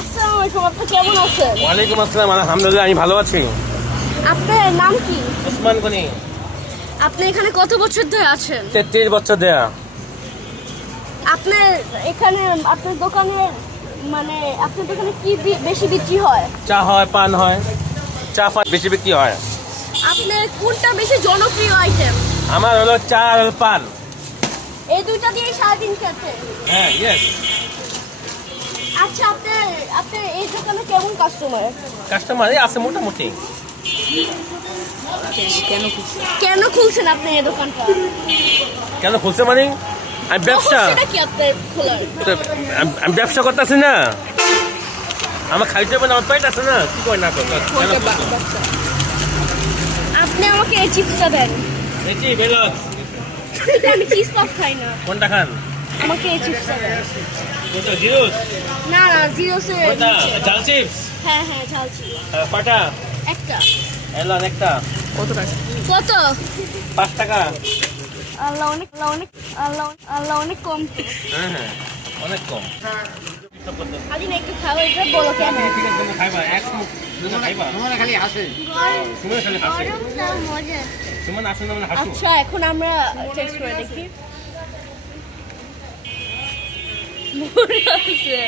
আসসালামু আলাইকুম, আপনি কেমন আছেন? ওয়ালাইকুম আসসালাম, আলহামদুলিল্লাহ আমি ভালো আছি। আপনার নাম কি? ওসমান গনি। আপনি এখানে কত বছর ধরে আছেন? 33 বছর দেয়া। আপনার এখানে আপনার দোকানে মানে আপনার দোকানে কি বেশি বিক্রি হয়? চা হয়, পান হয়। চা পান বেশি বিক্রি হয়। আপনার কোনটা বেশি জনপ্রিয় আইটেম? আমার হলো চা আর পান। এই দুইটা দিয়ে সারাদিন কাটে? হ্যাঁ, ইয়েস। আচ্ছা, আপনার এই দোকানে কেমন কাস্টমার আছে মোটামুটি। কেন খুলছেন আপনি এই দোকানটা? কেন খুলছে মানে আমি ব্যবসা আমি ব্যবসা করতেছি না, আমার খাইতে হবে না, আমার পেট আছে না, কি কয় না। আপনি আমাকে এই চিপসটা দেন। আমি চিপস পপ খাই না। কোনটা খান? আমাকে এই চিপসটা দেন। জিরোস? না না, জিরোস এর ঝাল চিপস। হ্যাঁ হ্যাঁ, ঝাল চিপস। কটা? একটা। এলান একটা। কত টাকা? কত? 5 টাকা। আল্লাহ অনেক আল্লাহ অনেক কম। হ্যাঁ হ্যাঁ, অনেক কম। আজ না একটু খাওয়া, এটা বলো কেন? ঠিক আছে, তুমি খাইবা, এক মুখ খাইবা। তোমার খালি হাসে। তোমার খালি হাসে। মজা। তোমার আসলে না হাসো। আচ্ছা, এখন আমরা টেস্ট করে দেখি। মজা আছে।